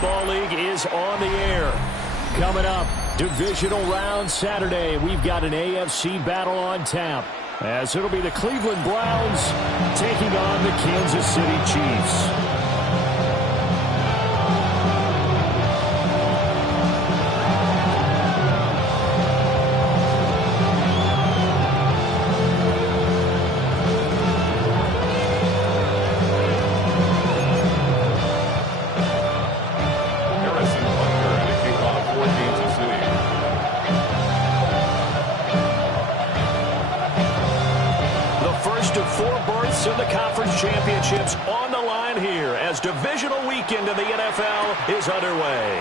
Football League is on the air. Coming up, divisional round Saturday. We've got an AFC battle on tap, as it'll be the Cleveland Browns taking on the Kansas City Chiefs. In the conference championships on the line here as divisional weekend in the NFL is underway.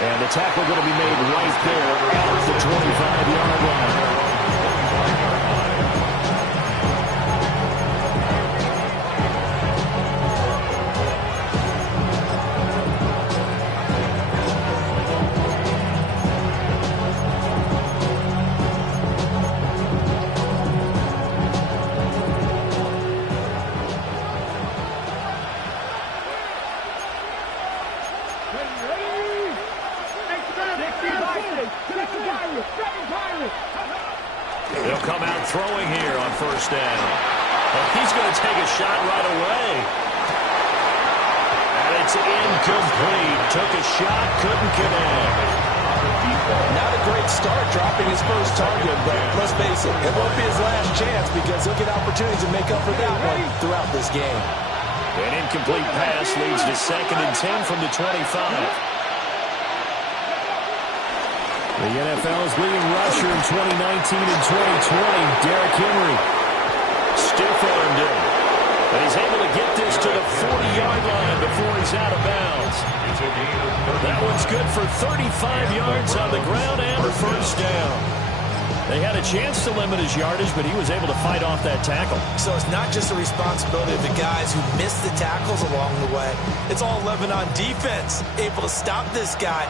And the tackle going to be made right there at the 25-yard line. They'll come out throwing here on first down. Well, he's going to take a shot right away. And it's incomplete. Took a shot, couldn't connect. Not a great start dropping his first target, but let's face it, it won't be his last chance because he'll get opportunities to make up for that one throughout this game. An incomplete pass leads to 2nd and 10 from the 25. The NFL's leading rusher in 2019 and 2020, Derrick Henry. Stiff-armed him. But he's able to get this to the 40-yard line before he's out of bounds. That one's good for 35 yards on the ground and a first down. They had a chance to limit his yardage, but he was able to fight off that tackle. So it's not just the responsibility of the guys who missed the tackles along the way. It's all 11 on defense, able to stop this guy,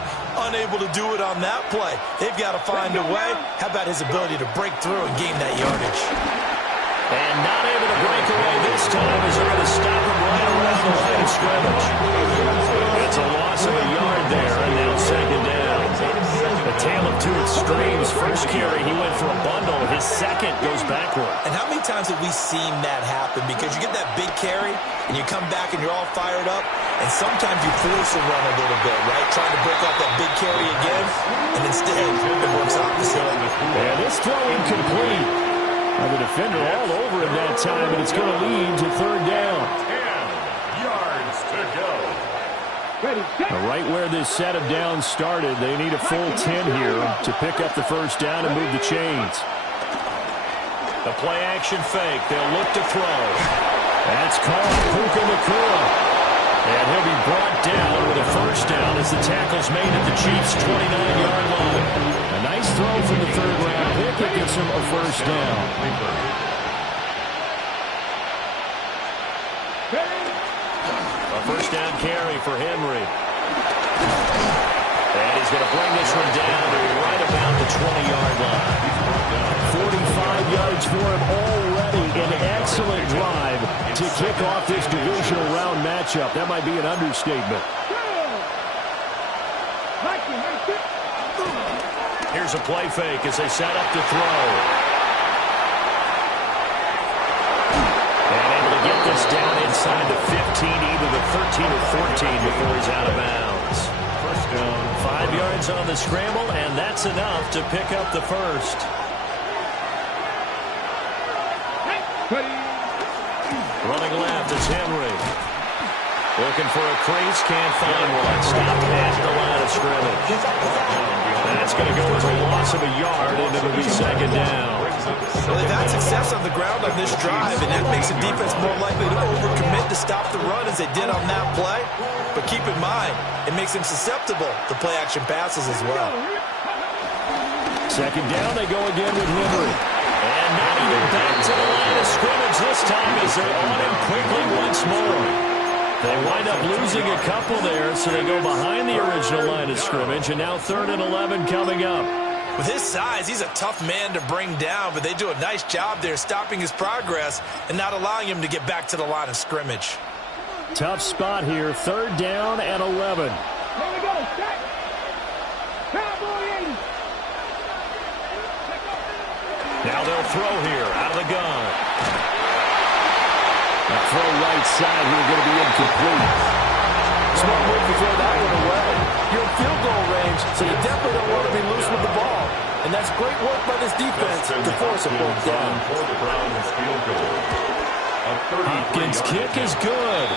unable to do it on that play. They've got to find a way. How about his ability to break through and gain that yardage? And not able to break away this time as they're going to stop him right around the line of scrimmage. It's a loss of a yard there, and now 2nd down. A tale of two extremes. First carry, he went for a bundle. His second goes backward. And how many times have we seen that happen? Because you get that big carry, and you come back and you're all fired up, and sometimes you force a run a little bit, right? Trying to break off that big carry again, and instead it works opposite. And this throw incomplete. The defender all over him that time, and it's going to lead to 3rd down. 10 yards to go. Right where this set of downs started, they need a full 10 here to pick up the first down and move the chains. The play-action fake. They'll look to throw. That's called Puka Nacua. And he'll be brought down with a first down as the tackle's made at the Chiefs' 29-yard line. A nice throw from the 3rd-round pick. It gets him a first down. A first down carry for Henry. And he's going to bring this one down to right about the 20-yard line. 45 yards for him already. An excellent drive to kick off this divisional round matchup. That might be an understatement. Here's a play fake as they set up to throw. And able to get this down inside the 15, either the 13 or 14 before he's out of bounds. First down. 5 yards on the scramble, and that's enough to pick up the first. Running left, it's Henry. Looking for a crease, can't find one. Stopped at the line of scrimmage. That's going to go as a loss of a yard, and it'll be 2nd down. Well, they've had success on the ground on this drive, and that makes the defense more likely to overcommit to stop the run as they did on that play. But keep in mind, it makes them susceptible to play-action passes as well. 2nd down, they go again with Henry. And not even back to the line of scrimmage this time as they're on him quickly once more. They wind up losing a couple there, so they go behind the original line of scrimmage, and now 3rd and 11 coming up. With his size, he's a tough man to bring down, but they do a nice job there stopping his progress and not allowing him to get back to the line of scrimmage. Tough spot here. 3rd down and 11. Now they'll throw here out of the gun. That throw right side here going to be incomplete. Smart move to throw that one away. You're in field goal range, so you definitely don't want to be loose with the ball. And that's great work by this defense to force a fourth down. For the Browns field goal. Hopkins' kick is good.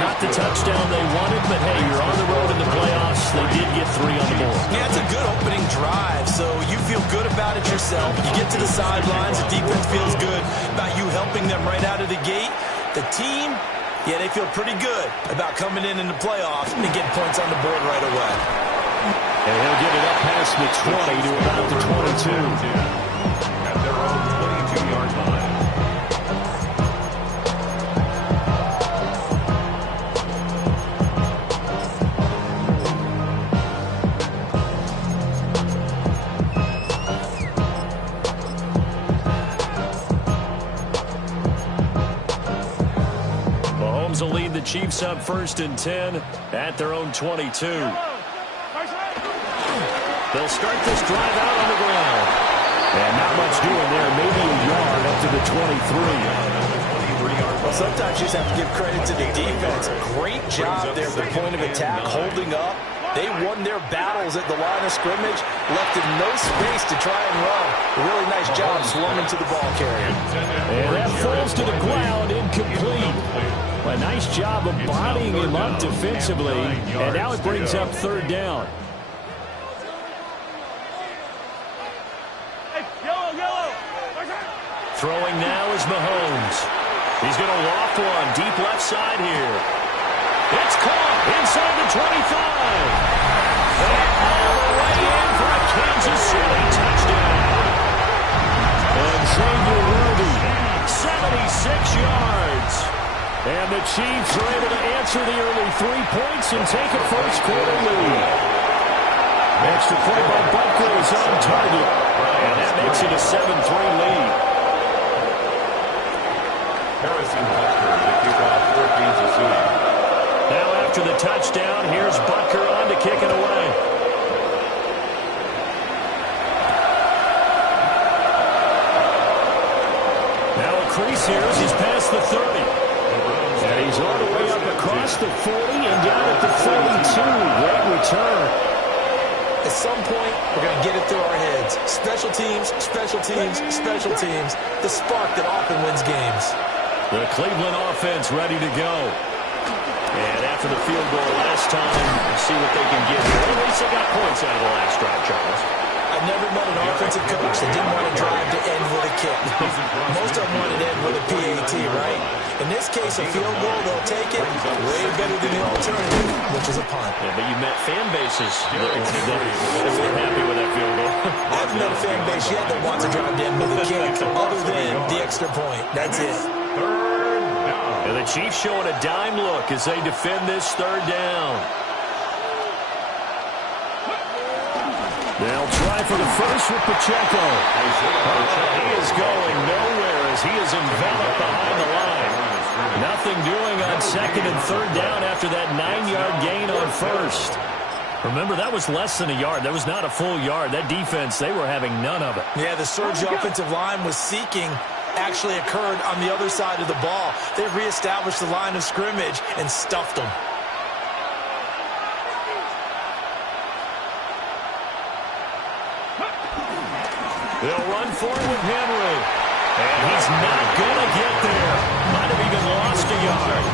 Not the touchdown they wanted, but hey, you're on the road in the playoffs. They did get 3 on the board. Yeah, it's a good opening drive, so you feel good about it yourself. You get to the sidelines, the defense feels good about you helping them right out of the gate. The team, yeah, they feel pretty good about coming in the playoffs and getting points on the board right away. And he'll get it up past the 20 to about the 22. At their own 22-yard line. Mahomes will lead the Chiefs up 1st and 10 at their own 22. They'll start this drive out on the ground. And not much doing there. Maybe a yard up to the 23. Well, sometimes you just have to give credit to the defense. Great job there at the point of attack, holding up. They won their battles at the line of scrimmage, left in no space to try and run. A really nice job swarming to the ball carrier. And that falls to the ground, incomplete. A nice job of bodying him up defensively. And now it brings up 3rd down. Throwing now is Mahomes. He's going to loft one deep left side here. It's caught inside the 25. And all the way in for a Kansas City touchdown. And Xavier Worthy, 76 yards. And the Chiefs are able to answer the early 3 points and take a first-quarter lead. Extra point by Butker is on target. And that makes it a 7-3 lead. Harrison Butker to kick off for Kansas City. Now after the touchdown, here's Butker on to kick it away. Now a crease here as he's past the 30. And he's all the way up across the 40 and down at the 42. Great return. At some point, we're going to get it through our heads. Special teams, special teams, special teams. The spark that often wins games. The Cleveland offense ready to go. And after the field goal last time, we'll see what they can get here. At least they got points out of the last drive, Charles. I've never met an offensive coach that didn't want to drive to end with a kick. Most of them want to end with a PAT, right? In this case, a field goal, they'll take it. Way better than the alternative, which is a punt. Yeah, but you met fan bases that were happy with that field goal. I haven't met a fan base yet that wants to drive to end with a kick, other than the extra point. That's it. And the Chiefs showing a dime look as they defend this 3rd down. They'll try for the first with Pacheco. He is going nowhere as he is enveloped behind the line. Nothing doing on 2nd and 3rd down after that 9-yard gain on 1st. Remember, that was less than a yard. That was not a full yard. That defense, they were having none of it. Yeah, the surge offensive line was seeking actually occurred on the other side of the ball. They reestablished the line of scrimmage and stuffed them. They'll run forward with Henry. And he's not going to get there. Might have even lost a yard.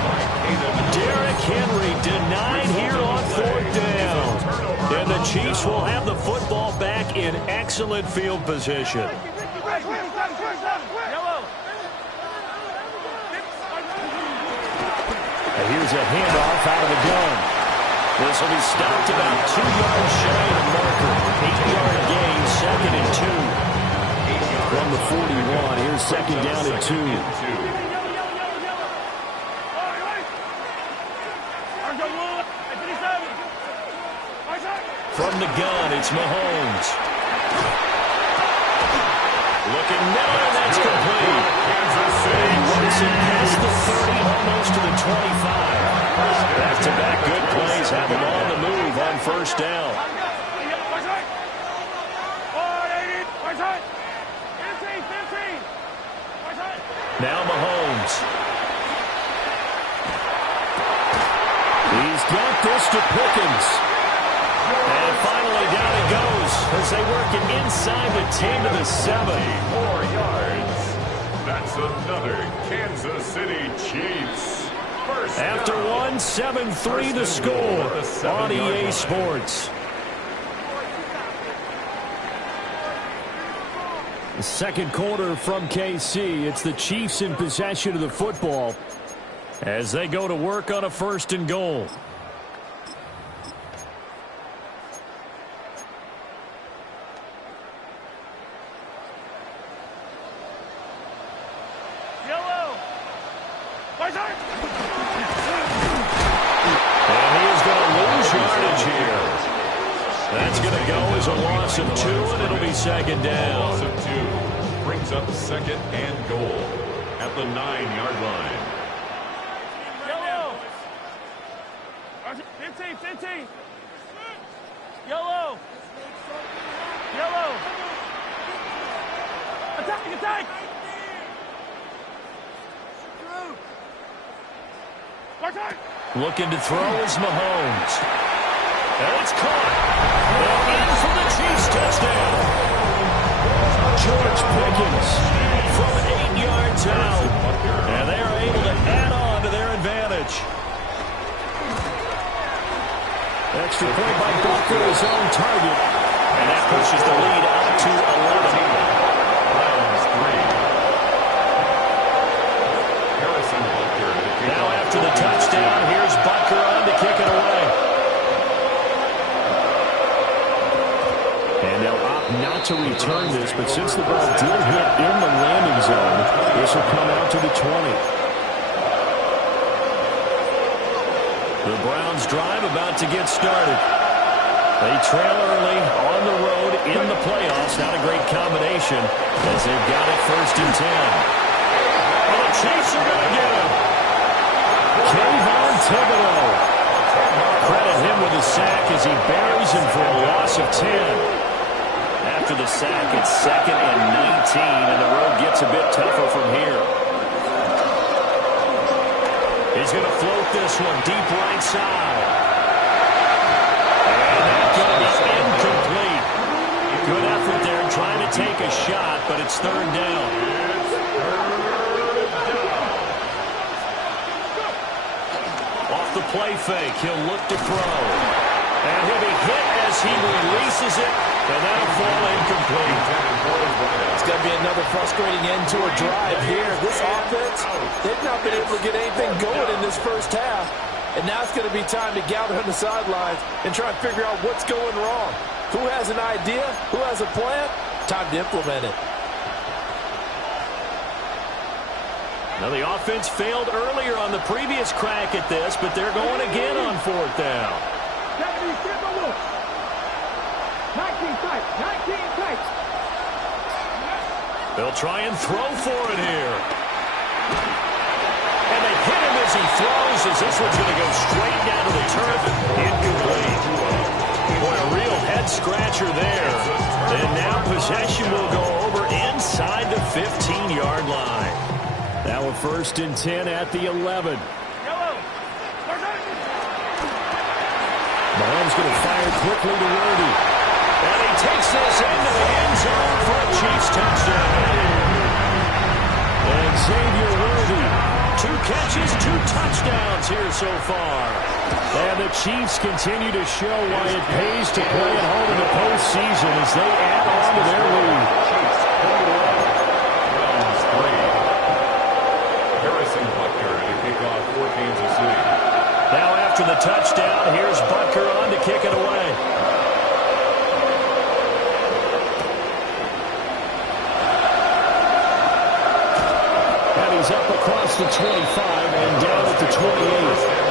Derrick Henry denied here on 4th down. And the Chiefs will have the football back in excellent field position. And here's a handoff out of the gun. This will be stopped about 2 yards shy of the marker. 8-yard gain, 2nd and 2. From the 41, here's 2nd down and 2. From the gun, it's Mahomes. Looking now, that's complete. Kansas City Wilson past the 30, almost to the 25. Back-to-back good plays have him on the move on first down. Now Mahomes. He's got this to Pickens. And finally down it goes as they work it inside the 10 to the 7. 4 yards. That's another Kansas City Chiefs. First After down. 1, 7-3 the score on EA Sports. The second quarter from KC. It's the Chiefs in possession of the football as they go to work on a 1st and goal. And he is going to lose yardage here. That's going to go as a loss of 2, and it'll be 2nd down. Loss of 2 brings up 2nd and goal at the 9-yard line. 15. Yellow. Attack. Looking to throw is Mahomes. And it's caught. And in for the Chiefs touchdown. George Pickens from 8 yards out. And they are able to add on to their advantage. Extra point by Butker, his own target. And that pushes the lead up to 11. Browns 3. Harrison Butker. Now after the touchdown, here's Butker on to kick it away. And they'll opt not to return this, but since the ball did hit in the landing zone, this will come out to the 20. The Browns drive about to get started. They trail early on the road in the playoffs. Not a great combination as they've got it 1st and 10. And the Chiefs are going to get him. Kayvon Thibodeau. Credit him with a sack as he buries him for a loss of 10. After the sack, it's 2nd and 19, and the road gets a bit tougher from here. He's going to float this one deep right side. And that's going to be incomplete. Good effort there trying to take a shot, but it's 3rd down. Off the play fake, he'll look to throw. And he'll be hit as he releases it, and that'll fall incomplete. It's going to be another frustrating end to a drive here. This offense, they've not been able to get anything going in this first half. And now it's going to be time to gather on the sidelines and try and figure out what's going wrong. Who has an idea? Who has a plan? Time to implement it. Now the offense failed earlier on the previous crack at this, but they're going again on 4th down. 19 tight. They'll try and throw for it here. And they hit him as he throws, as this one's going to go straight down to the turf. Incomplete. Boy, a real head-scratcher there. And now possession will go over inside the 15-yard line. Now a 1st and 10 at the 11. Mahomes going to fire quickly to Worthy. And he takes this into the end zone for a Chiefs touchdown. And Xavier Worthy, 2 catches, 2 touchdowns here so far. And the Chiefs continue to show why it pays to play at home in the postseason as they add on to their lead. Browns 3. Harrison Butker to kick off for Kansas City. Now after the touchdown, here's Butker on to kick it away. And he's up across the 25 and down at the 28.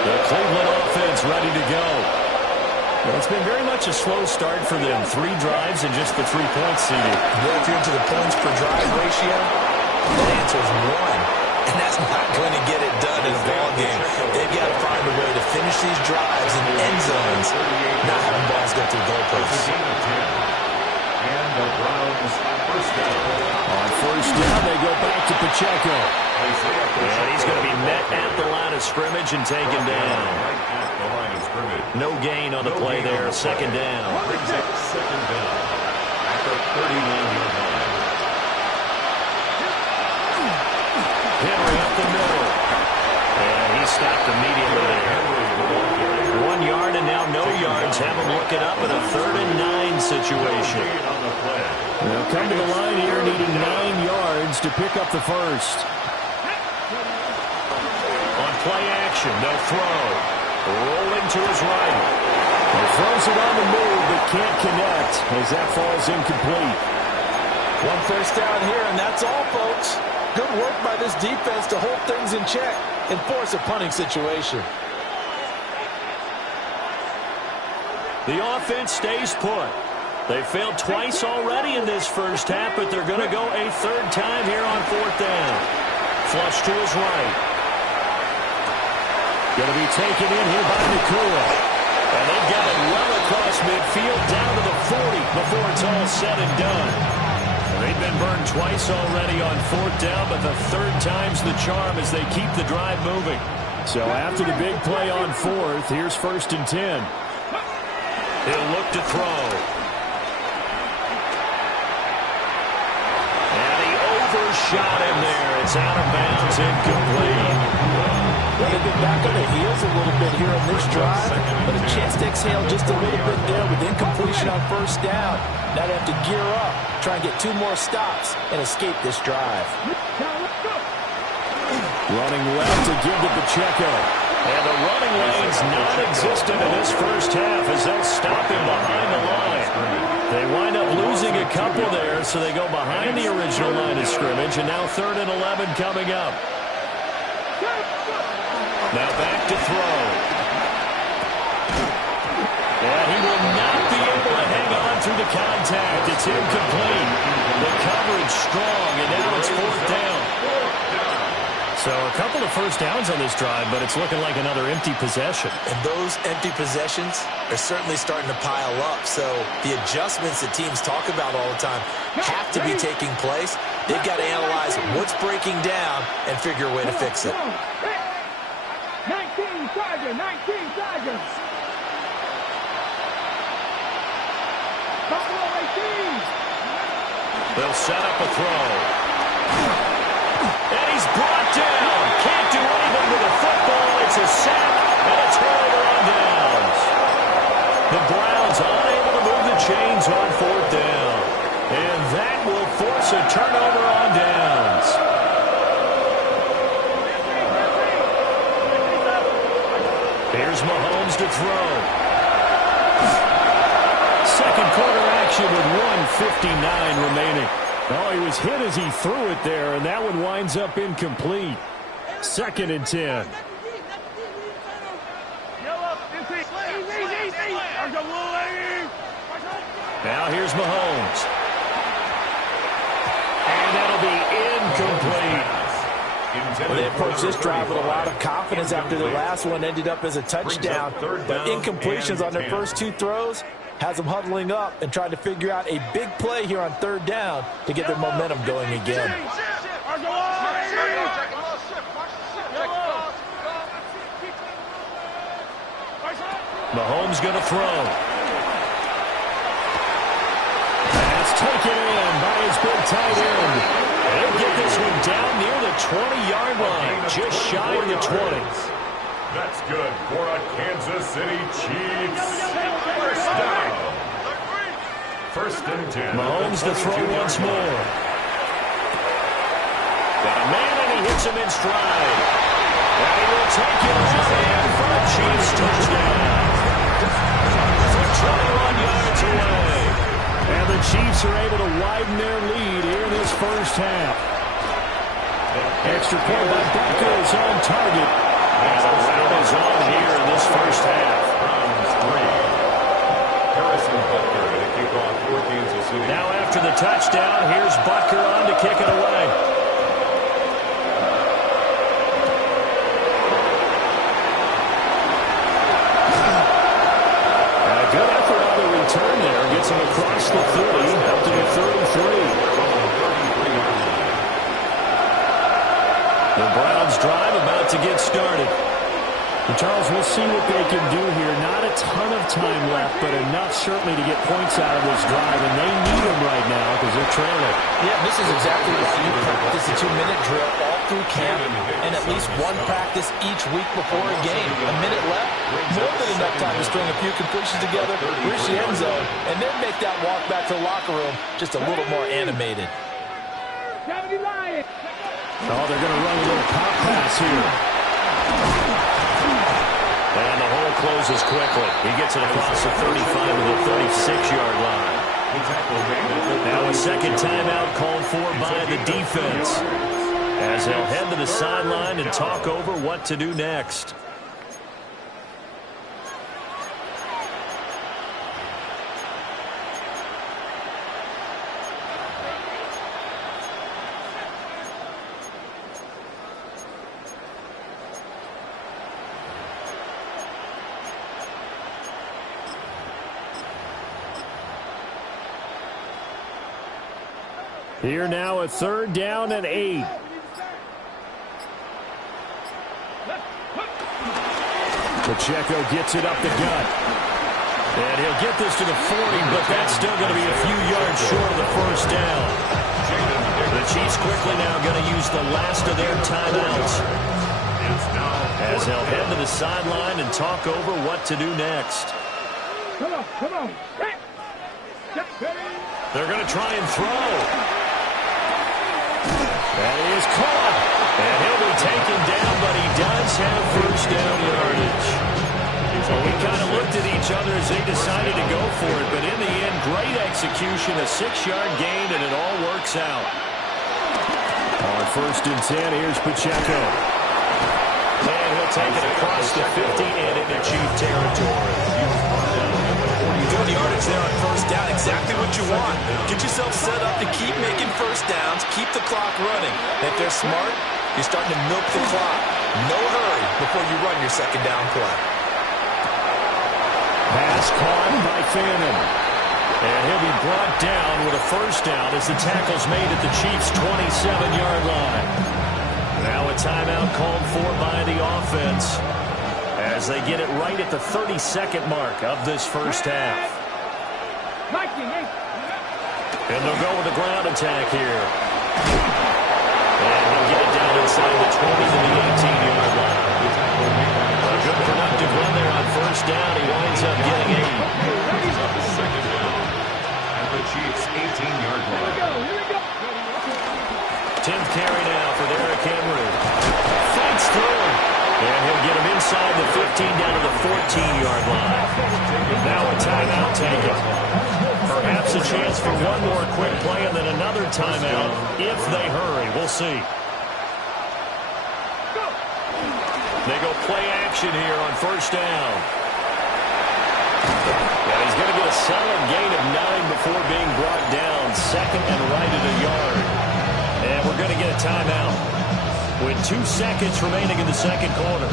The Cleveland offense ready to go. Well, it's been very much a slow start for them. 3 drives and just the 3 points seeded. Well, if you're into the points per drive ratio, the answer is 1. And that's not going to get it done in a ball game. They've got to find a way to finish these drives in end zones, not having balls go through goalposts. And the Browns first down. On first down, they go back to Pacheco. And he's going to be met at the line of scrimmage and taken down. Right at the line of scrimmage. No gain on the play there. Second down. Brings it second down at the 39-yard line. Henry up the middle. And he stopped immediately there. 1 yard and now no yards. Have him looking up in a 3rd and 9 situation. They'll come to the line here needing 9 yards to pick up the first. On play action, they'll throw. Rolling to his right. He throws it on the move but can't connect as that falls incomplete. 1 first down here, and that's all, folks. Good work by this defense to hold things in check and force a punting situation. The offense stays put. They failed twice already in this first half, but they're going to go a 3rd time here on 4th down. Flush to his right. Going to be taken in here by Nakua. And they've got it well across midfield down to the 40 before it's all said and done. They've been burned twice already on 4th down, but the 3rd time's the charm as they keep the drive moving. So after the big play on 4th, here's 1st and 10. He'll look to throw. And he overshot him there. It's out of bounds, incomplete. Well, they've been back on the heels a little bit here on this drive, but a chance to exhale just a little bit there with incompletion on 1st down. Now they have to gear up, try and get 2 more stops, and escape this drive. Running left to give to Pacheco. And the running lane's non-existent in this first half as they'll stop him behind the line. They wind up losing a couple there, so they go behind the original line of scrimmage, and now 3rd and 11 coming up. Now back to throw. And he will not be able to hang on through the contact. It's incomplete. The coverage strong, and now it's 4th down. So a couple of first downs on this drive, but it's looking like another empty possession. And those empty possessions are certainly starting to pile up. So the adjustments that teams talk about all the time have to be taking place. They've got to analyze what's breaking down and figure a way to fix it. 19 Tigers, 19 Tigers. Buffalo 18. They'll set up a throw. And he's brought down. Can't do anything with the football. It's a sack and a turnover on downs. The Browns unable to move the chains on 4th down. And that will force a turnover on downs. Here's Mahomes to throw. Second quarter action with 1:59 remaining. Oh, he was hit as he threw it there, and that one winds up incomplete. 2nd and 10. Now here's Mahomes. And that'll be incomplete. Well, they approached this drive with a lot of confidence after their last one ended up as a touchdown. But incompletions on their first 2 throws has them huddling up and trying to figure out a big play here on 3rd down to get their momentum going again. Mahomes going to throw. That's taken in by his big tight end. He'll get this one down near the 20-yard line, just shy of the 20. That's good for a Kansas City Chiefs. First down. 1st and 10. Mahomes to throw once more. Got a man and he hits him in stride. And he will take it out and for a Chiefs touchdown. 21 yards away. And the Chiefs are able to widen their lead here in this first half. Extra point by Broncos on target. And the round is on here in this first half. for Kansas City. Now after the touchdown, here's Butker on to kick it away. A good effort on the return there. Gets him across the 30, up to the 33. The Browns drive about to get started. And Charles, we'll see what they can do here. Not a ton of time left, but enough certainly to get points out of this drive. And they need them right now because they're trailing. Yeah, this is exactly what you practice, a 2-minute drill all through camp and at least one practice each week before a game. A minute left, more than enough time to string a few completions together, reach the end zone, and then make that walk back to the locker room just a little more animated. Oh, they're going to run a little pop pass here. And the hole closes quickly. He gets it across the 35 to the 36-yard line. Now a second timeout called for by the defense, as they'll head to the sideline and talk over what to do next. Here now, a third down and 8. Pacheco gets it up the gut. And he'll get this to the 40, but that's still going to be a few yards short of the first down. The Chiefs quickly now going to use the last of their timeouts, as they'll head to the sideline and talk over what to do next. Come on. They're going to try and throw. That is caught. And he'll be taken down, but he does have first down yardage. Well, we kind of looked at each other as they decided to go for it, but in the end, great execution, a 6-yard gain, and it all works out. On first and 10, here's Pacheco. And he'll take it across the 50 and into Chief territory. Good yardage there on first down. Exactly what you want. Get yourself set up to keep making first downs, keep the clock running. If they're smart, you're starting to milk the clock. No hurry before you run your second down play. Pass caught by Fannin. And he'll be brought down with a first down as the tackle's made at the Chiefs' 27-yard line. Now a timeout called for by the offense, as they get it right at the 32nd mark of this first half. And they'll go with the ground attack here. And he'll get it down inside the 20 to the 18-yard line. A good productive run there on first down. He winds up getting 8. Second down at the Chiefs' 18-yard line. 10th carry now for Derrick Henry. Fights through. And he'll get him inside the 15 down to the 14-yard line. Now a timeout taken. Perhaps a chance for one more quick play and then another timeout if they hurry. We'll see. They go play action here on first down. And he's going to get a solid gain of 9 before being brought down. Second and right at a yard. And we're going to get a timeout with 2 seconds remaining in the second quarter.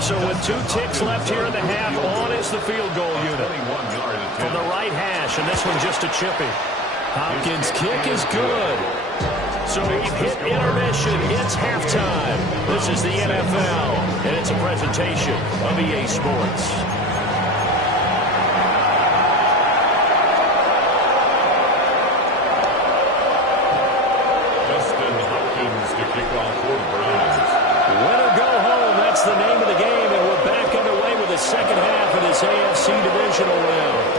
So with 2 ticks left here in the half, on is the field goal unit from the right hash, and this one just a chippy. Hopkins' kick is good. So we've hit intermission. It's halftime. This is the NFL, and it's a presentation of EA Sports. Justin Hopkins to kick off for the Browns. Win or go home, that's the name of the game, and we're back underway with the second half of this AFC divisional round.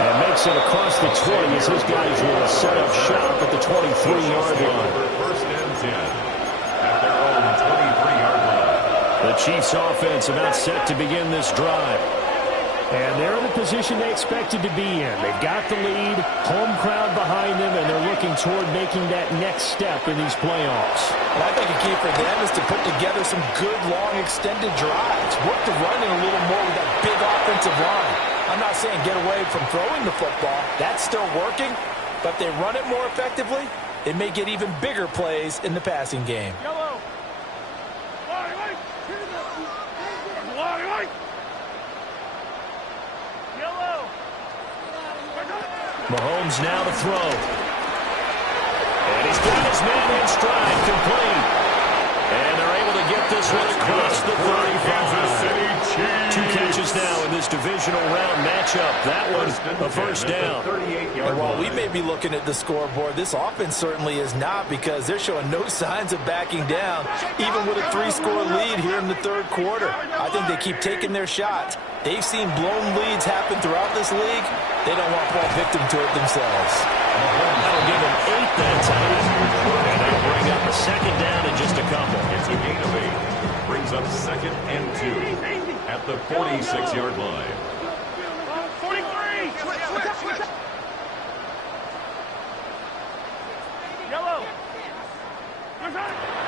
And makes it across the 20 as his guys will set up shop at the 23-yard line. First and 10 at their own 23-yard line. The Chiefs offense about set to begin this drive. And they're in the position they expected to be in. They've got the lead, home crowd behind them, and they're looking toward making that next step in these playoffs. And I think a key for them is to put together some good, long, extended drives. Work the running a little more with that big offensive line. I'm not saying get away from throwing the football. That's still working. But if they run it more effectively, they may get even bigger plays in the passing game. Mahomes now to throw. And he's got his man in stride, complete. And they're able to get this one across the 35. 2 catches now in this divisional round matchup. That was a first down. And while we may be looking at the scoreboard, this offense certainly is not, because they're showing no signs of backing down, even with a 3-score lead here in the third quarter. I think they keep taking their shots. They've seen blown leads happen throughout this league. They don't want to fall victim to it themselves. That'll give them 8 that time. And that'll bring up a second down in just a couple. It's a gain of 8. Brings up 2nd and 2 at the 46-yard line. 43! Switch! Yellow!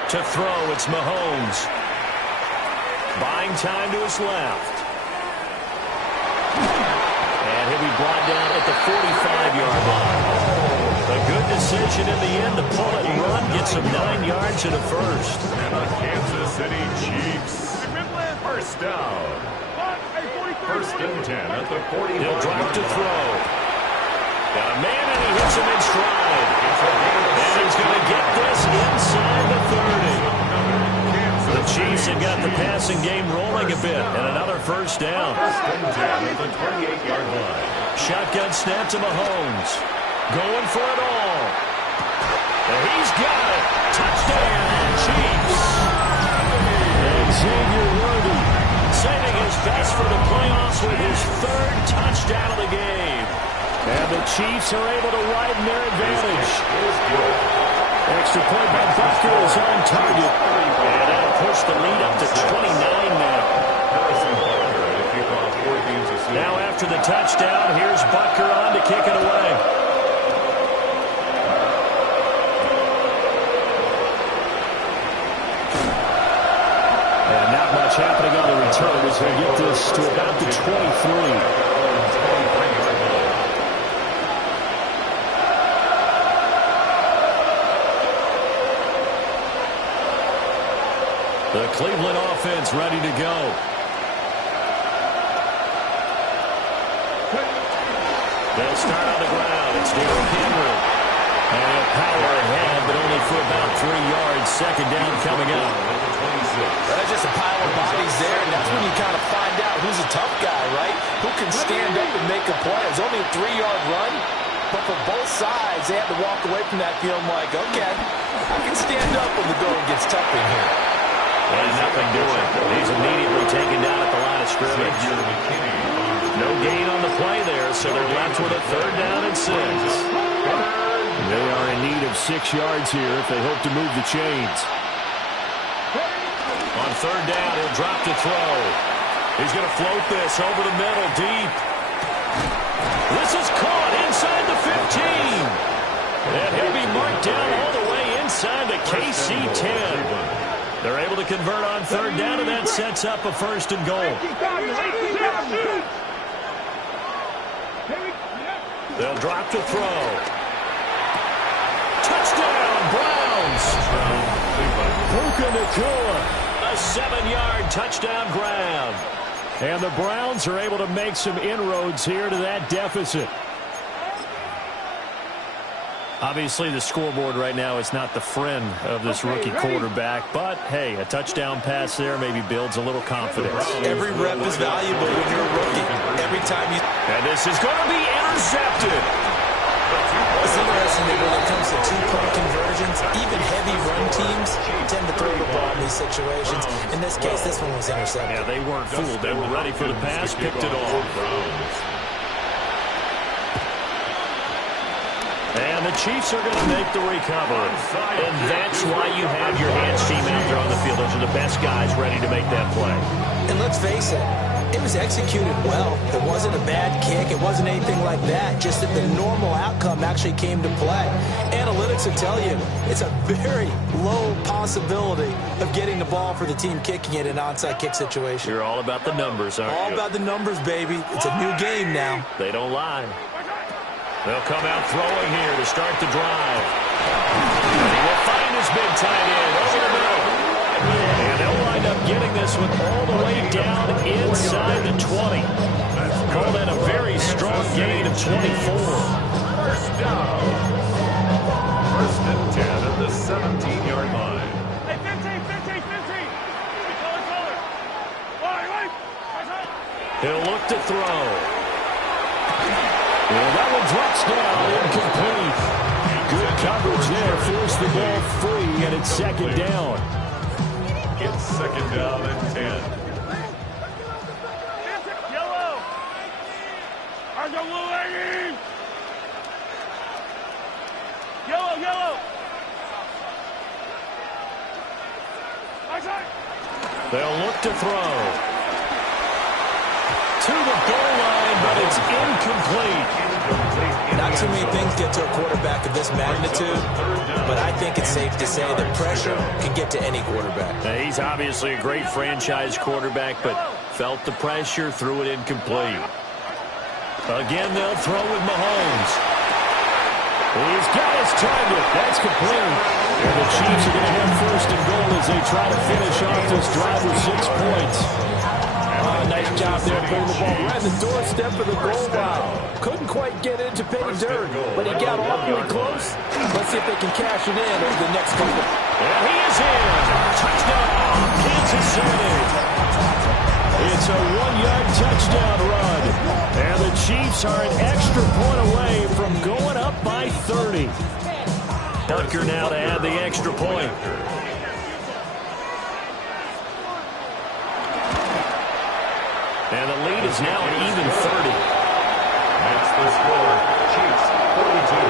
To throw, it's Mahomes. Buying time to his left. And he'll be brought down at the 45-yard line. A good decision in the end to pull it and run. Get some 9 yards to the first. And the Kansas City Chiefs. First down. 1st and 10 at the 45-yard line. He'll drop to throw. Got a man and he hits him in stride. And he's going to get this inside the 30. The Chiefs have got the passing game rolling a bit, and another first down. 1st and 10 at the 28-yard line. Shotgun snap to Mahomes. Going for it all. And he's got it. Touchdown, Chiefs. And Xavier Worthy saving his best for the playoffs with his 3rd touchdown of the game. And the Chiefs are able to widen their advantage. Extra point by Buster is on target. And that'll push the lead up to 29 now. Now after the touchdown, here's Butker on to kick it away. And not much happening on the return as they get this to about the 23. The Cleveland offense ready to go. They'll start on the ground. It's Derrick Henry. And he'll power ahead, but only for about 3 yards. Second down coming up. That's just a pile of bodies there, and that's when you kind of find out who's a tough guy, right? Who can stand up and make a play. It's only a 3-yard run, but for both sides, they had to walk away from that feeling like, okay, I can stand up when the going gets tough in here. And nothing doing. He's immediately taken down at the line of scrimmage. No gain on the play there, so they're left with a 3rd down and 6. They are in need of 6 yards here if they hope to move the chains. On 3rd down, he'll drop to throw. He's going to float this over the middle, deep. This is caught inside the 15. And he'll be marked down all the way inside the KC 10. They're able to convert on 3rd down, and that sets up a 1st and goal. They'll drop to throw. Touchdown, Browns. Puka Nacua, a 7-yard touchdown grab. And the Browns are able to make some inroads here to that deficit. Obviously, the scoreboard right now is not the friend of this rookie quarterback, but, hey, a touchdown pass there maybe builds a little confidence. Every rep is valuable when you're a rookie. Every time you... And this is going to be intercepted. It's interesting that when it comes to 2-point conversions, even heavy run teams tend to throw the ball in these situations. In this case, this one was intercepted. Yeah, they weren't fooled. They were ready for the pass, picked it off. And the Chiefs are going to make the recovery. And that's why you have your hands team out there on the field. Those are the best guys ready to make that play. And let's face it, it was executed well. It wasn't a bad kick. It wasn't anything like that. Just that the normal outcome actually came to play. Analytics will tell you it's a very low possibility of getting the ball for the team kicking it in an onside kick situation. You're all about the numbers, aren't you? All about the numbers, baby. It's a new game now. They don't lie. They'll come out throwing here to start the drive. And he will find his big tight end over the middle. And they'll wind up getting this one all the way down inside the 20. Call that a very strong gain of 24. First down. First and 10 at the 17-yard line. Hey, 15. Color. Wait. He'll look to throw. Well, that one drops down, incomplete. Good coverage there, forced the ball free, and it's second down. It's second down and 10. Yellow. Are the blue ladies? Yellow. They'll look to throw. To the goal line, but it's incomplete. Not too many things get to a quarterback of this magnitude, but I think it's safe to say that pressure can get to any quarterback. Now, he's obviously a great franchise quarterback, but felt the pressure, threw it incomplete. Again, they'll throw with Mahomes. He's got his target. That's complete. And the Chiefs are going to have first and goal as they try to finish off this drive with 6 points. Nice job there putting the ball right on the doorstep of the goal line. Couldn't quite get into pay dirt, but he got awfully close. Let's see if they can cash it in over the next couple. And he is in. Touchdown, Kansas City. It's a 1-yard touchdown run. And the Chiefs are an extra point away from going up by 30. Butker now to add the extra point. And the lead is now an even 30. That's the score. Chiefs 42.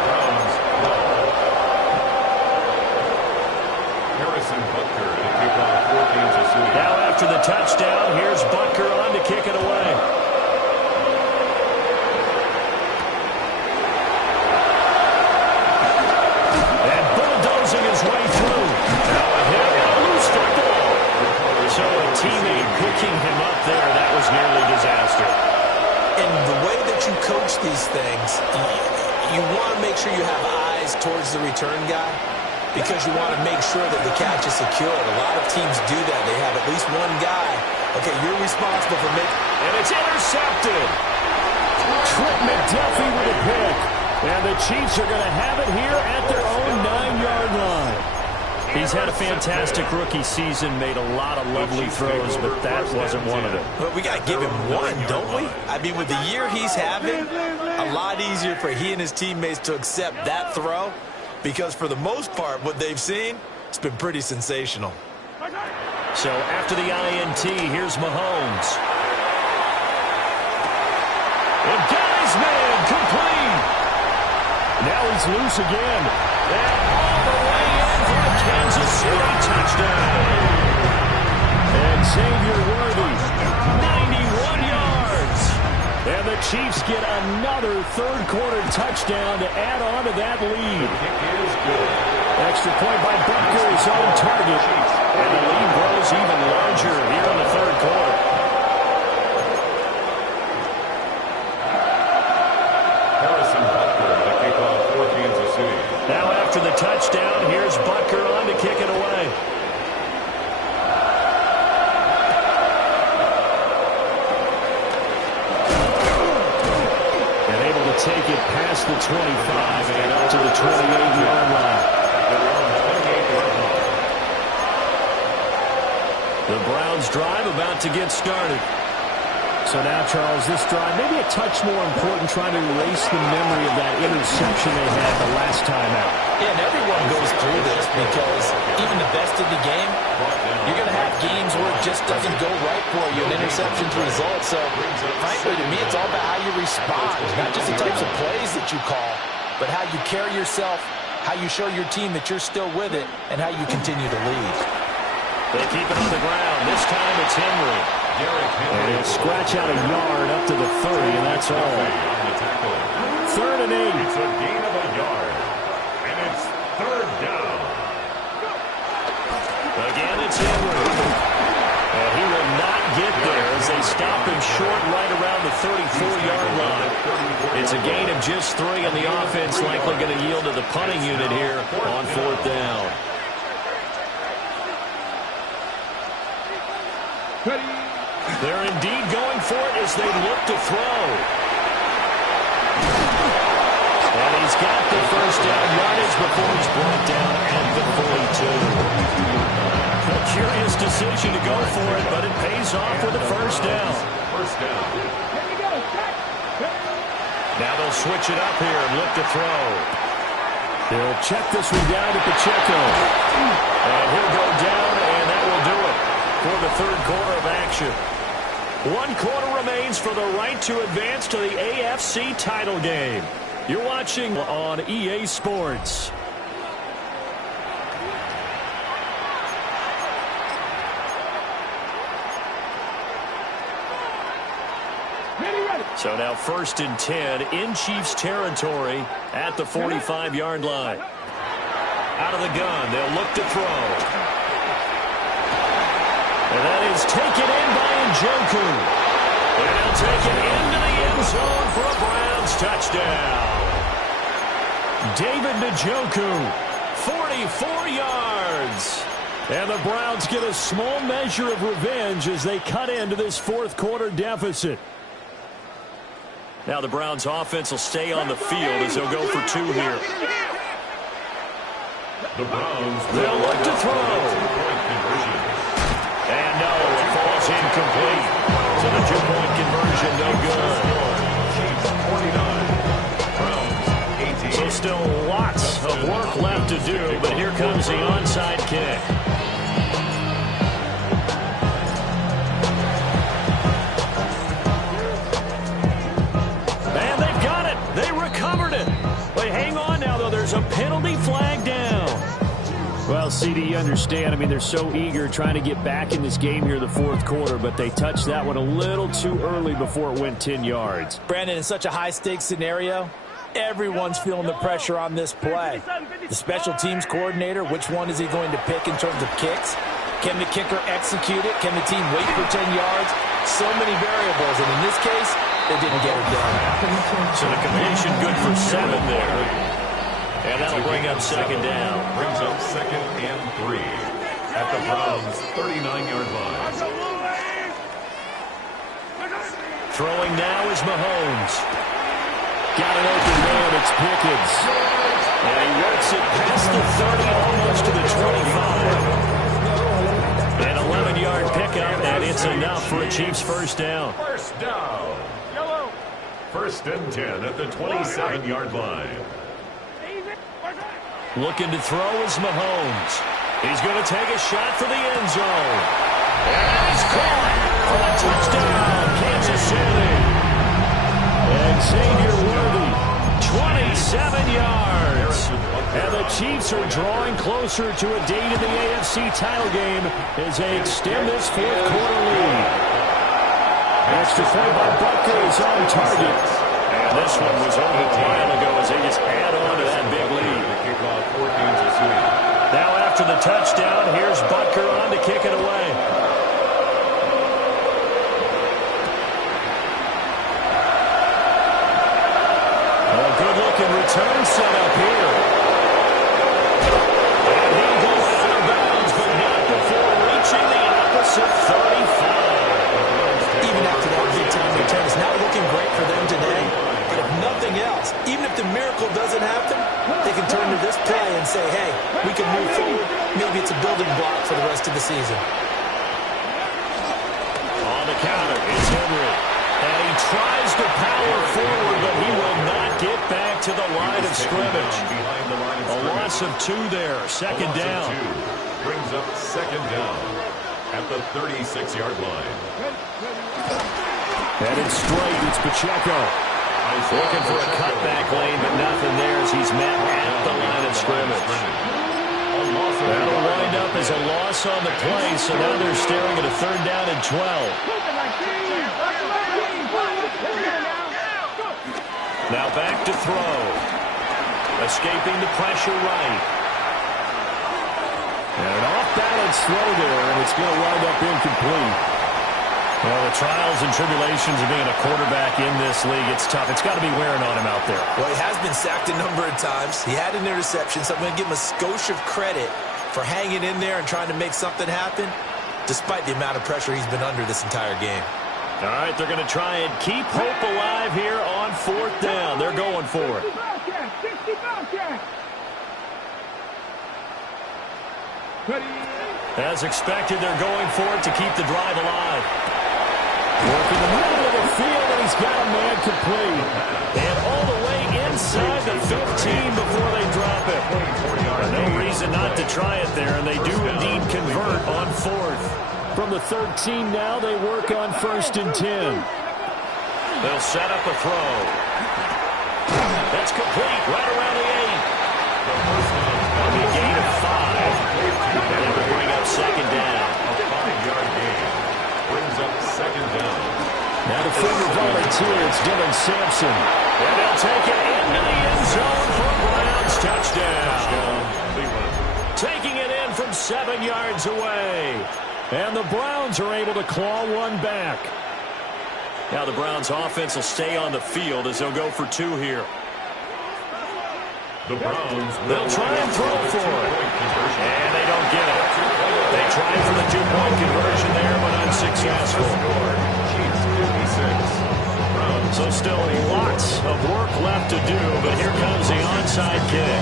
Browns 12. Harrison Butker to kick off for Kansas City. Now after the touchdown, here's Butker on to kick it away. And bulldozing his way through. Now ahead and a loose football. So a teammate picking him up there, that was nearly disaster. And the way that you coach these things, you want to make sure you have eyes towards the return guy because you want to make sure that the catch is secured. A lot of teams do that. They have at least one guy. Okay, you're responsible for making... And it's intercepted. Trent McDuffie with a pick. And the Chiefs are going to have it here at their own 9-yard line. He's had a fantastic rookie season, made a lot of lovely throws, but that wasn't one of them. But we got to give him one, don't we? I mean, with the year he's having, a lot easier for he and his teammates to accept that throw because for the most part, what they've seen, it's been pretty sensational. So after the INT, here's Mahomes. And got his man, complete. Now he's loose again. And all the way in for a Kansas City touchdown. And Xavier Worthy, 91 yards. And the Chiefs get another third-quarter touchdown to add on to that lead. Extra point by Butker, his own target. And the lead grows even larger here in the third quarter. Harrison Butker to kick off for Kansas City. Now after the touchdown, here's Butker on to kick it away. And able to take it past the 25 and up to the 28-yard line. The Browns drive about to get started. So now, Charles, this drive, maybe a touch more important, trying to erase the memory of that interception they had the last time out. Yeah, and everyone goes through this because even the best in the game, you're going to have games where it just doesn't go right for you, and interceptions result. So, frankly, to me, it's all about how you respond, not just the types of plays that you call, but how you carry yourself, how you show your team that you're still with it, and how you continue to lead. They keep it on the ground. This time it's Henry. And he'll scratch out a yard up to the 30, and that's all. 3rd and 8. It's a gain of a yard. And it's 3rd down. Again, it's Henry. And he will not get there as they stop him short right around the 34-yard line. It's a gain of just 3, and the offense likely going to yield to the punting unit here on 4th down. They're indeed going for it as they look to throw. And he's got the first down yardage before he's brought down at the 42. A curious decision to go for it, but it pays off with a first down. Now they'll switch it up here and look to throw. They'll check this one down to Pacheco. And he'll go down, and that will do it for the 3rd quarter of action. 1 quarter remains for the right to advance to the AFC title game. You're watching on EA Sports. So now 1st and 10 in Chiefs territory at the 45-yard line. Out of the gun, they'll look to throw. And that is taken in by Njoku. And he'll take it into the end zone for a Browns touchdown. David Njoku, 44 yards. And the Browns get a small measure of revenge as they cut into this 4th quarter deficit. Now the Browns offense will stay on the field as they'll go for 2 here. The Browns they'll look to throw. And no, it falls incomplete. So the 2-point conversion no good. So still lots of work left to do, but here comes the onside kick. They recovered it. But hang on now, though. There's a penalty flag down. Well, CD, you understand. I mean, they're so eager trying to get back in this game here in the 4th quarter, but they touched that one a little too early before it went 10 yards. Brandon, in such a high-stakes scenario, everyone's feeling the pressure on this play. The special teams coordinator, which one is he going to pick in terms of kicks? Can the kicker execute it? Can the team wait for 10 yards? So many variables, and in this case, they didn't get it done. So the completion good for 7 there. And that'll bring up 2nd down. Brings up 2nd and 3 at the Browns' 39-yard line. Throwing now is Mahomes. Got an open man, it's Pickens. And he works it past the 30, almost to the 25. An 11-yard pickup, and it's enough for a Chiefs first down. First down. 1st and 10 at the 27-yard line. Looking to throw is Mahomes. He's going to take a shot for the end zone. And he's caught for a touchdown, Kansas City. And Xavier Worthy, 27 yards. And the Chiefs are drawing closer to a date in the AFC title game as they extend this 4th quarter lead. Extra point by Butker is on target. And this one was over a while ago as they just add on to that big lead. Now after the touchdown, here's Butker on to kick it away. A good-looking return set up here. And he goes out of bounds, but not before reaching the opposite 35. Even after that big-time return, it's not looking great for them today. But if nothing else, even if the miracle doesn't happen, they can turn to this play and say, hey, we can move forward. Maybe it's a building block for the rest of the season. On the counter, it's Henry. And he tries to power forward, but he will not get back to the line of scrimmage. A loss of 2 there, 2nd down. Brings up 2nd down at the 36-yard line. Headed straight, it's Pacheco. Looking for a cutback lane, but nothing there as he's met at the line of scrimmage. That'll wind up as a loss on the play, so now they're staring at a 3rd down and 12. Now back to throw. Escaping the pressure right. And an off-balance throw there, and it's going to wind up incomplete. Well, the trials and tribulations of being a quarterback in this league, it's tough. It's got to be wearing on him out there. Well, he has been sacked a number of times. He had an interception, so I'm going to give him a skosh of credit for hanging in there and trying to make something happen, despite the amount of pressure he's been under this entire game. All right, they're going to try and keep hope alive here on 4th down. They're going for it. As expected, they're going for it to keep the drive alive. Working the middle of the field, and he's got a man complete. And all the way inside the 15 before they drop it. No reason not to try it there, and they do indeed convert on 4th. From the 13 now, they work on 1st and 10. They'll set up a throw. That's complete right around the 8. That'll be a gain of 5. And it will bring up 2nd down. A 5-yard gain. Brings up 2nd down. Now the former volunteer, it's Dylan Sampson. And they'll take it into the end zone for a Browns touchdown. Taking it in from 7 yards away. And the Browns are able to claw one back. Now the Browns offense will stay on the field as they'll go for 2 here. The Browns They'll try and throw for it. And they don't get it. They try for the 2-point conversion there, but unsuccessful. So still lots of work left to do, but here comes the onside kick.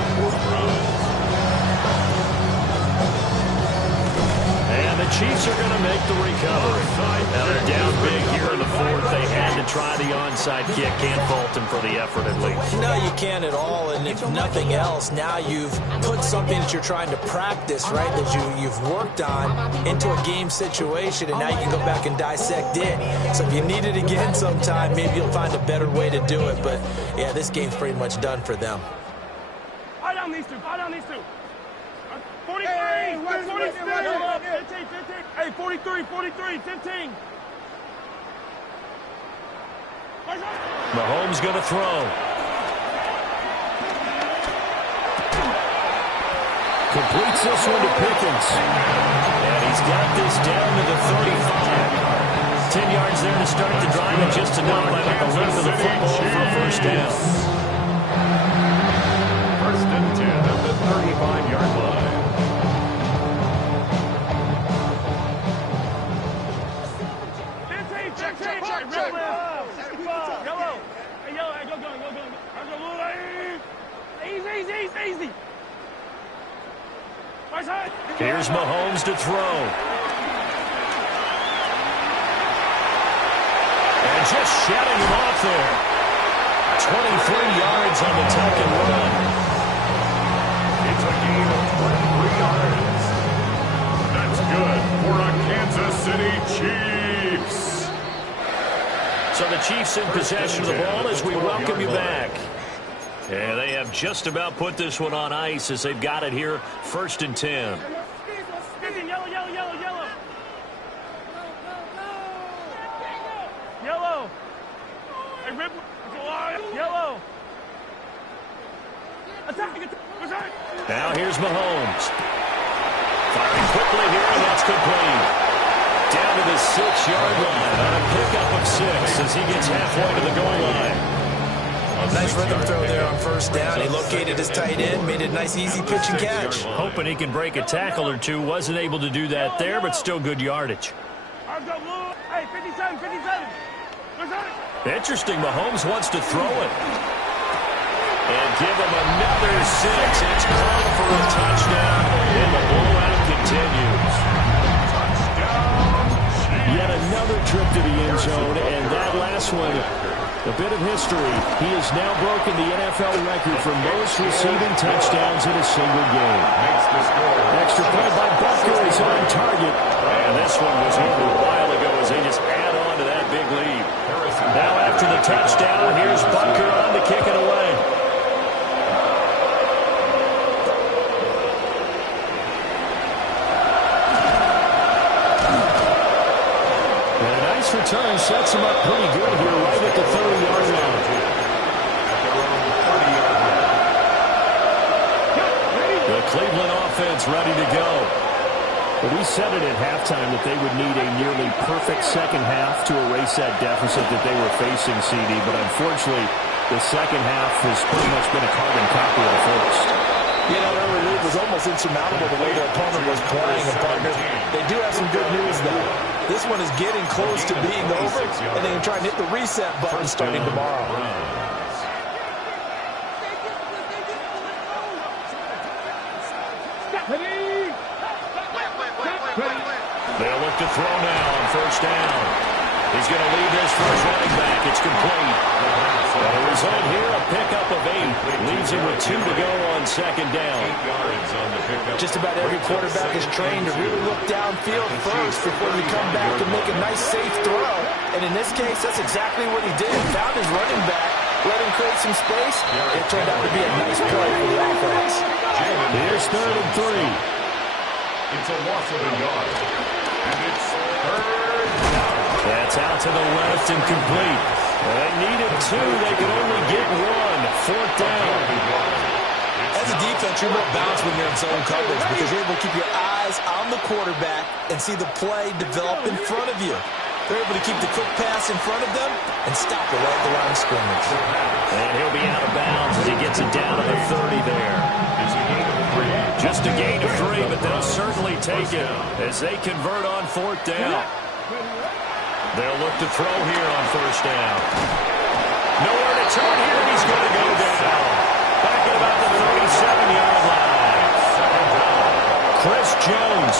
And the Chiefs are going to make the recovery. Now they're down big here in the 4th. They had to try the onside kick. Can't fault them for the effort at least. No, you can't at all. And if nothing else, now you've put something that you're trying to practice, right, that you've worked on into a game situation, and now you can go back and dissect it. So if you need it again sometime, maybe you'll find a better way to do it. But, yeah, this game's pretty much done for them. Fire down these two. Fire down these two. 43, 46, 15, 15. Hey, 43, 43, 15. Mahomes going to throw. Completes this one to Pickens. And he's got this down to the 35. 10 yards there to start the drive, and just enough by about the length of the football for a 1st down. 1st and 10 at the 35-yard line. Easy. Here's Mahomes to throw. And just shutting him off there. 23 yards on the tuck and run. It's a gain of 23 yards. That's good for a Kansas City Chiefs. So the Chiefs in possession of the ball as we welcome you back. And they have just about put this one on ice as they've got it here, 1st and 10. Yellow. Yellow. Hey, rip. Yellow. Attack. Now here's Mahomes. Firing quickly here, and that's complete. Down to the 6-yard line on a pickup of 6 as he gets halfway to the goal line. Nice rhythm throw there on 1st down. He located his tight end, made it a nice, easy pitch and catch. Hoping he can break a tackle or two. Wasn't able to do that there, but still good yardage. Hey, 57. Interesting. Mahomes wants to throw it. And give him another 6. It's caught for a touchdown, and the blowout continues. Yet another trip to the end zone, and that last one, a bit of history. He has now broken the NFL record for most receiving touchdowns in a single game. Extra point by Butker is on target. And this one was over a while ago as they just add on to that big lead. Now after the touchdown, here's Butker on to kick it away. sets them up pretty good here right at the 30-yard line. The Cleveland offense ready to go. But we said it at halftime that they would need a nearly perfect second half to erase that deficit that they were facing, CD. But unfortunately, the second half has pretty much been a carbon copy of the first. You know, that early lead was almost insurmountable the way their opponent was playing. And partner, they do have some good news, though. This one is getting close to being over, and they can try and hit the reset button starting tomorrow. They'll look to throw now on first down. He's going to lead this for his running back. It's complete. The result here, a pickup of 8. Leaves him with 2 to go on second down. Just about every quarterback is trained to really look downfield first before you come back and make a nice, safe throw. And in this case, that's exactly what he did. Found his running back, let him create some space. It turned out to be a nice play for the offense. Here's 3rd and 3. It's a loss of a yard. And it's 3rd down. That's out to the left and complete. They needed 2. They could only get 1. 4th down. As a defense, you're more balanced when you're in zone coverage because you're able to keep your eyes on the quarterback and see the play develop in front of you. They're able to keep the quick pass in front of them and stop it right at the line of scrimmage. And he'll be out of bounds as he gets it down to the 30 there. Just a gain of 3, but they'll certainly take it as they convert on 4th down. They'll look to throw here on first down. Nowhere to turn here. He's going to go down. Back at about the 37-yard line. Chris Jones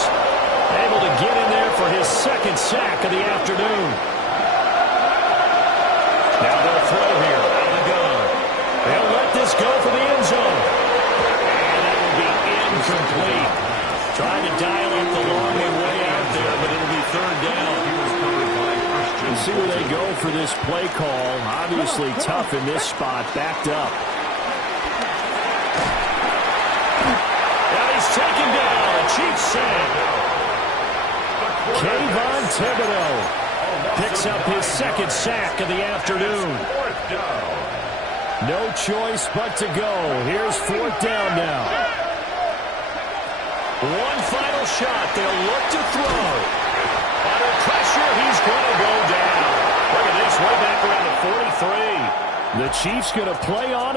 able to get in there for his 2nd sack of the afternoon. Now they'll throw here out of the gun. They'll let this go for the end zone. And it will be incomplete. Trying to dial up the long way out there, but it'll be 3rd down. And see where they go for this play call. Obviously tough in this spot, backed up. Now he's taken down. A Chiefs sack. Kayvon Thibodeau picks up his 2nd sack of the afternoon. No choice but to go. Here's 4th down now. One final shot. They'll look to throw. Under pressure, he's going to go down. Look at this, way back around the 43. The Chiefs going to play on